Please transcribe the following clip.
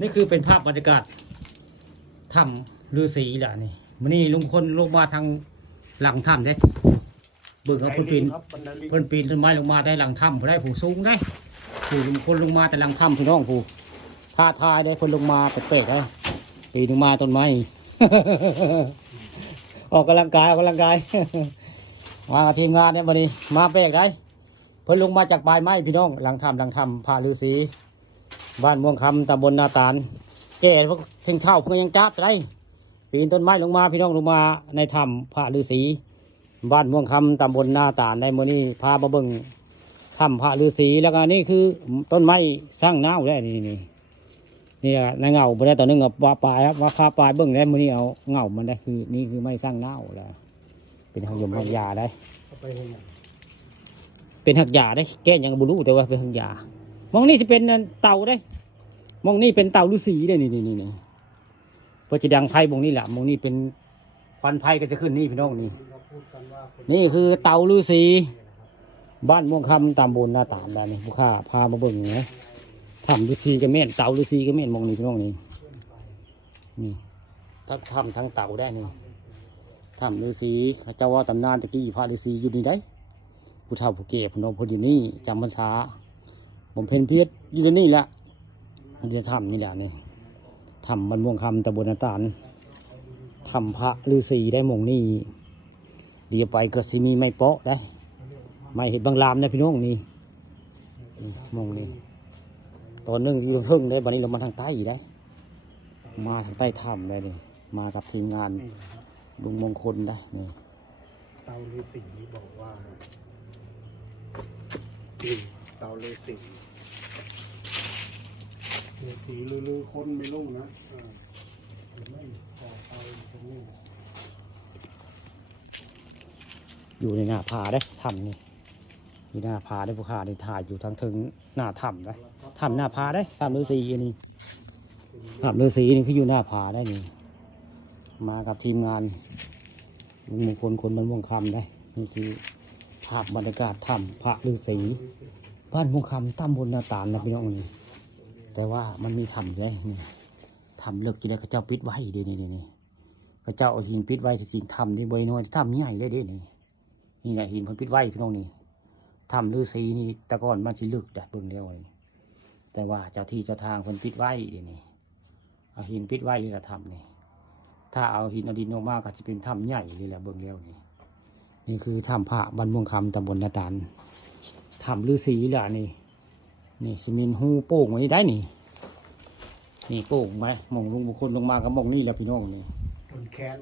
นี่คือเป็นภาพบรรยากาศถ้ำฤาษีแหละนี่มันนี่ลุงคนลงมาทางหลังถ้ำได้เบิ่งเขาเพิ่นปีนต้นไม้ลงมาได้หลังถ้ำผู้ได้ผู้สูงได้ผู้ลุงคนลงมาแต่หลังถ้ำพี่น้องผู้ท้าทายได้คนลงมาแปลกๆได้ปีนลงมาต้นไม้ ออกกำลังกายมากับทีมงานเนี่ยวันนี้มาแปลกได้เพิ่นลงมาจากปลายไม้พี่น้องหลังถ้ำพระฤาษีบ้านม่วงคำตำบลนาตาลแก่พวกเท่งเท่าเพิ่งยังจับได้ปีนต้นไม้ลงมาพี่น้องลงมาในถ้ำพระฤาษีบ้านม่วงคำตำบลนาตาลในมื้อนี้พามาเบิ่งถ้ำพระฤาษีแล้วก็นี่คือต้นไม้สร้างน้าวได้นี่ในเงาบ่ได้ต่อนึงกับว่าปลายครับว่าคาปลายเบิ่งได้มื้อนี้เอาเงามันได้คือนี่คือไม้สร้างน้าวแล้วเป็นหักยมหักยาได้เป็นหักยาได้แก้ยังบ่รู้แต่ว่าเป็นหักยามองนี่สิเป็นเต่าได้มองนี่เป็นเต่าฤาษีได้นี่เพื่อจะดังไพ่มองนี่แหละมองนี่เป็นควันไพ่ก็จะขึ้นนี่พี่น้องนี่คือเต่าฤาษีบ้านม่วงคำตำบลนาตาลได้นี่ผู้ข้าพามาเบิ่งนะถ้ำฤาษีก็แม่นเต่าฤาษีก็แม่นมองนี่พี่น้องนี่ทั้งถ้ำทั้งเต่าได้นี่ถ้ำฤาษีเจ้าว่าตำนานตะกี้พระฤาษีอยู่นี่ได้ผู้เฒ่าผู้แก่พี่น้องพอดีนี่จำพรรษาผมเพนเพียรอยู่นี่แหละมันจะทำนี่แหละนี่ทำบรรม่วงคำตะบนนาตาลทำพระฤาษีได้มงนี่เดี๋ยวไปก็สิมีไม้เปาะได้ไม่เห็นบางลามนะพี่น้องนี่มงนี่ตอนนึงอยู่เพิ่งได้วันนี้เรามาทางใต้ได้มาทางใต้ถ้ำได้นี่มากับทีมงานลุงมงคลได้นี่เตาฤาษีบอกว่าเตาฤาษีลือคนไม่ลุ่งนะไม่ต่อเตาตรงนี้อยู่ในหน้าผาได้ถ้ำนี่อยู่หน้าผาได้ผู้ขาได้ถ่ายอยู่ทางถึงหน้าถ้ำได้ถ้ำหน้าผาได้ถ้ำฤาษีนี่ถ้ำฤาษีนี่คืออยู่หน้าผาได้นี่มากับทีมงานลุงมงคลคนบ้านม่วงคำได้นี่คือภาพบรรยากาศถ้ำพระฤาษีบ้านม่วงคำตำบลนาตาลนะพี่น้องนี่แต่ว่ามันมีถ้ำเลยนี่ถ้ำเลิกกี่แล้วเขาเจ้าปิดไว้ดีนี่เขาเจ้าเอาหินปิดไว้จริงๆถ้ำนี่ใบน้อยถ้ำใหญ่ได้ดินี่แหละหินเพิ่นปิดไว้พี่น้องนี่ถ้ำฤาษีนี่แต่ก่อนมันสิลึกแต่เบิ่งแล้วนี่แต่ว่าเจ้าที่เจ้าทางเพิ่นปิดไว้นี่เอาหินปิดไว้นี่ละถ้ำนี่ถ้าเอาหินเอาดินออกมาก็จะเป็นถ้ำใหญ่นี่แหละเบิ่งแล้วนี่คือถ้ำพระบ้านม่วงคำตำบลนาตาลถ้ำฤาษีแหละนี่ซีเมนต์หูโป่งไว้ได้นี่โป่งไหมมองลงบุคคลลงมากับมองนี่แหละพี่น้องนี่ คนแค้น